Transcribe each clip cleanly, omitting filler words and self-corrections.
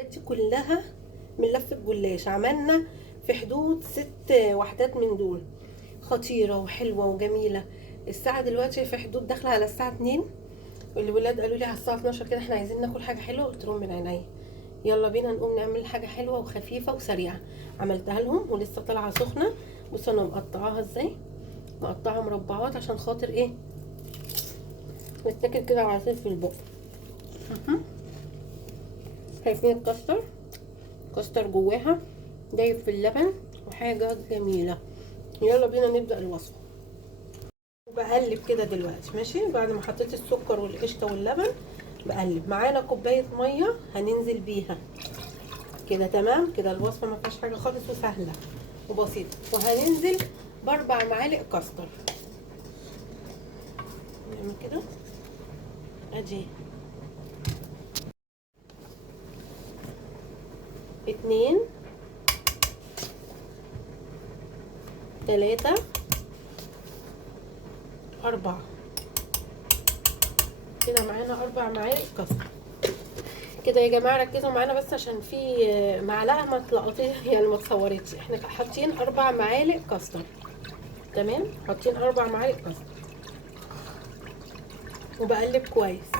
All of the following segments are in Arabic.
الحاجات دي كلها من لفة جلاش. عملنا في حدود 6 وحدات من دول، خطيرة وحلوة وجميلة. الساعة دلوقتي في حدود داخلة على الساعة 2، والولاد قالوا لي على الساعة 12 كده احنا عايزين ناكل حاجة حلوة. قلت لهم من عينيا، يلا بينا نقوم نعمل حاجة حلوة وخفيفة وسريعة. عملتها لهم ولسه طالعة سخنة. بصوا انا مقطعاها ازاي، مقطعها مربعات عشان خاطر ايه، بتاكل كده على طول في البق. شايفين الكاستر، كاستر جواها دايب في اللبن وحاجة جميلة. يلا بينا نبدأ الوصفة. بقلب كده دلوقتي ماشي، بعد ما حطيت السكر والقشطة واللبن بقلب. معانا كوباية مية هننزل بيها كده. تمام كده الوصفة ما فيهاش حاجة خالص وسهلة وبسيطة. وهننزل ب4 معالق كاستر. نعمل كده ادي 2 3 4 كده. معانا 4 معالق كاستر كده يا جماعه. ركزوا معانا بس عشان في معلقه ما اتلقطتش يعني ما اتصورتش. احنا حاطين 4 معالق كاستر. تمام، حاطين 4 معالق كاستر وبقلب كويس.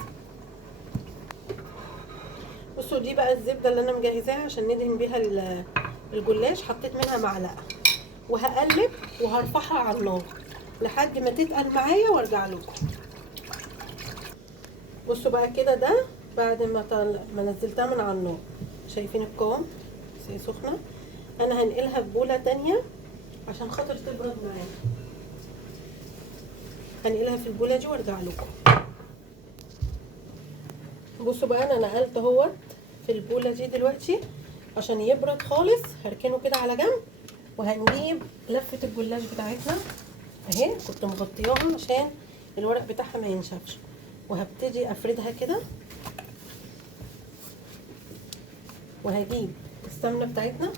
بصوا دي بقى الزبده اللي انا مجهزاها عشان ندهن بيها الجلاش. حطيت منها معلقه وهقلب وهرفعها على النار لحد ما تتقل معايا وارجع لكم. بصوا بقى كده، ده بعد ما نزلتها من على النار. شايفين القوام؟ بس هي سخنه. انا هنقلها في بوله تانية عشان خاطر تبرد معايا. هنقلها في البوله دي وارجع لكم. بصوا بقى انا نقلت اهوت في البوله دي دلوقتي عشان يبرد خالص. هركنه كده على جنب وهنجيب لفه الجلاش بتاعتنا اهي. كنت مغطياها عشان الورق بتاعها ما ينشفش. وهبتدي افردها كده. وهجيب السمنه بتاعتنا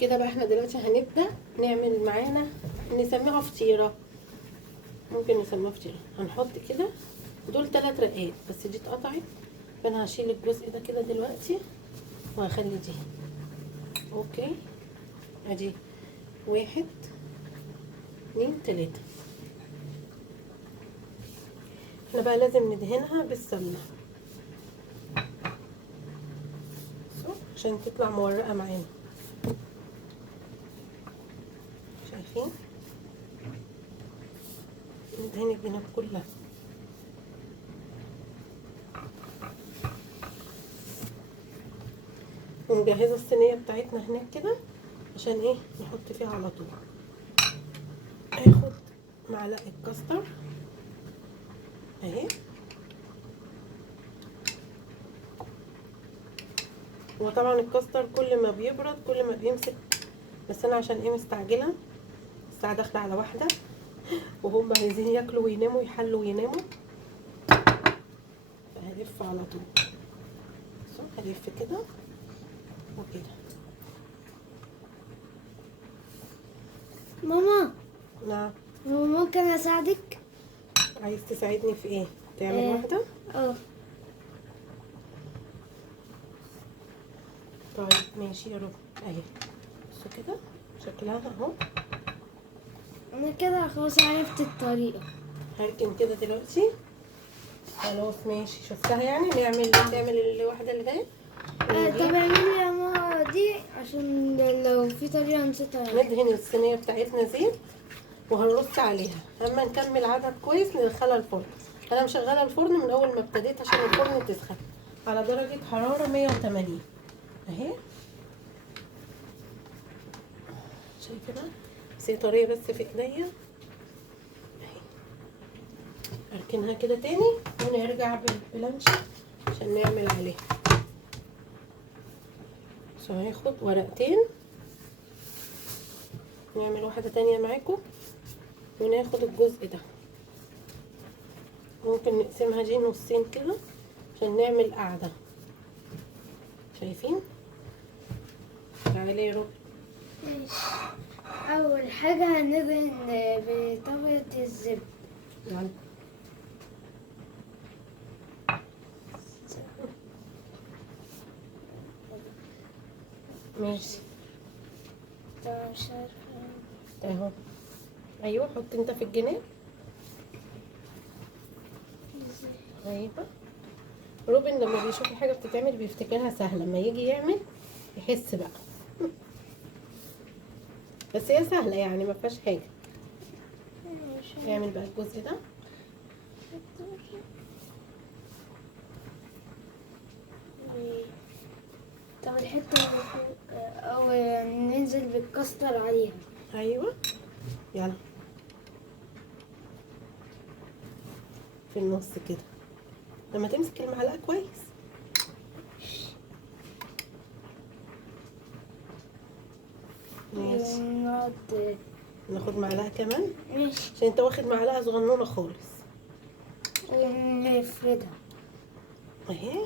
كده بقى. احنا دلوقتي هنبدا نعمل معانا، نسميها فطيره، ممكن نسميها فطيره. هنحط كده دول 3 رقات بس دي اتقطعت، فانا هشيل الجزء ده كده دلوقتي وهخلي دي. اوكي ادي 1 2 3. احنا بقى لازم ندهنها بالسمنه عشان تطلع مورقه معانا. شايفين؟ ندهن الجناب كلها. ونجهزه الصينيه بتاعتنا هناك كده عشان ايه نحط فيها على طول. هاخد معلقه كاستر اهي. وطبعا الكاستر كل ما بيبرد كل ما بيمسك، بس انا عشان ايه مستعجله، الساعه داخله على 1 وهم عايزين ياكلوا ويناموا يحلوا ويناموا، فهلف على طول. هلف كده وكده. ماما، نعم. ممكن اساعدك؟ عايز تساعدني في ايه؟ تعمل واحده؟ اه. طيب ماشي يا رب. اهي بصوا كده شكلها اهو. انا كده خلاص عرفت الطريقه. هركن كده دلوقتي. خلاص ماشي شفتها. يعني تعمل الواحده اللي جايه. طب اعملي يا ماما دي عشان لو في طريقه نسيتها. ندهن الصينيه بتاعتنا زيت وهنرص عليها. اما نكمل عدد كويس ندخلها الفرن. انا مشغله الفرن من اول ما ابتديت عشان الفرن تسخن على درجه حراره 180 اهي. شايفه بس هي طريه بس في ايديا اهي. اركنها كده تاني ونرجع بالبلانش عشان نعمل عليها. بس هناخد ورقتين، نعمل واحده تانية معاكم وناخد الجزء ده. ممكن نقسمها دي نصين كده عشان نعمل قاعده. شايفين؟ تعالي يا رب. ماشي. اول حاجه هندهن بطبقه الزبده. يلا ماشي ده مش عارفة اهو. ايوه حط انت في الجناب. ازاي. ايوه. روبن لما بيشوف الحاجه بتتعمل بيفتكرها سهله، لما يجي يعمل يحس بقى. بس هي سهله يعني ما فيهاش حاجه. مش اعمل بقى الجزء ده. طب الحتة اللي فوق أو ننزل بالكاستر عليها. ايوه يلا في النص كده لما تمسك المعلقه كويس. ماشي نقعد. ناخد معلقه كمان ماشي. عشان انت واخد معلقه صغنونه خالص. ونفردها. اهي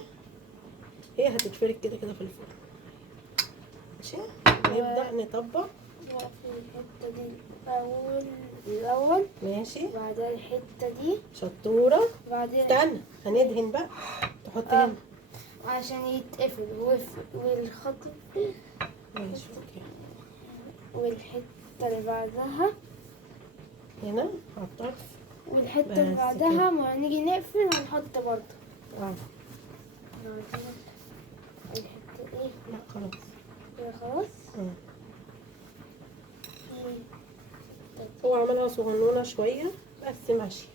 هي هتتفرد كده كده في الفرن. ماشي نبدأ نطبق. في الحتة دي الأول. ماشي بعدها الحتة دي. شطورة. بعدين استنى هندهن بقى. تحط هنا. عشان يتقفل والخط. ماشي اوكي. والحتة اللي بعدها. هنا على الطرف. والحتة اللي بس بعدها ما نيجي نقفل هنحط برضه. اه بعدين الحتة ايه لا خلاص. كده خلاص. هو عملها صغنونة شوية بس ماشي.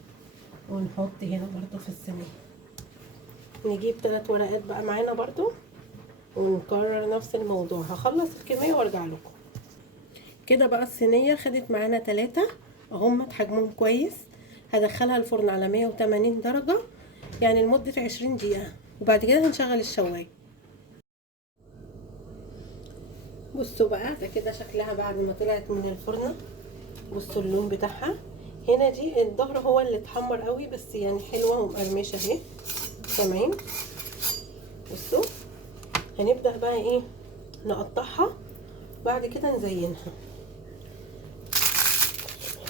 ونحط هنا برضو في الصينية. نجيب 3 ورقات بقى معانا برضو ونكرر نفس الموضوع. هخلص الكمية وارجع لكم. كده بقى الصينية خدت معانا 3 اهم حجمهم كويس. هدخلها الفرن على 180 درجة يعني لمدة 20 دقيقة وبعد كده هنشغل الشواية. بصوا بقى ده كده شكلها بعد ما طلعت من الفرن. بصوا اللون بتاعها. هنا دي الظهر هو اللي اتحمر قوي بس يعني حلوة ومقرمشة اهي. سامعين؟ بصوا هنبدأ بقى ايه نقطعها بعد كده نزينها.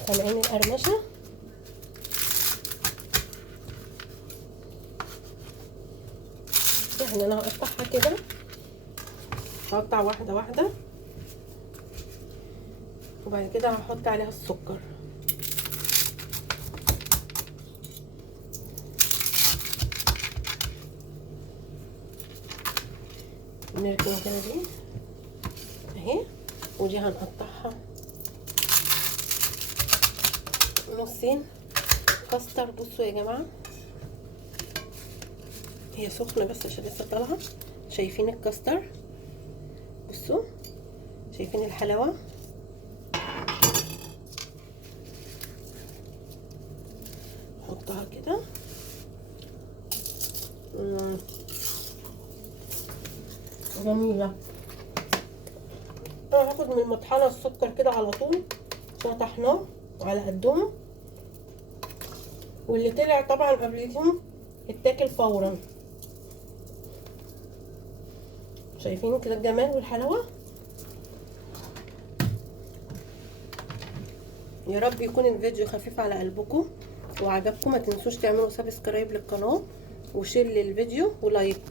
سامعين القرمشة؟ يعني انا هقطعها كده. هقطع واحدة واحدة وبعد كده هحط عليها السكر. نركن كده دي اهي. ودي هنقطعها نصين كاستر. بصوا يا جماعة هي سخنة بس عشان لسه طالعة. شايفين الكاستر؟ بصوا شايفين الحلاوة؟ نحطها كده. جميلة. انا هاخد من المطحنة السكر كده على طول عشان طحناه على قدهم. واللي طلع طبعا قبليهم اتاكل فورا. شايفين كده الجمال والحلاوة؟ يا رب يكون الفيديو خفيف على قلبكم وعجبكم. ما تنسوش تعملوا سبسكرايب للقناة وشير للفيديو ولايك.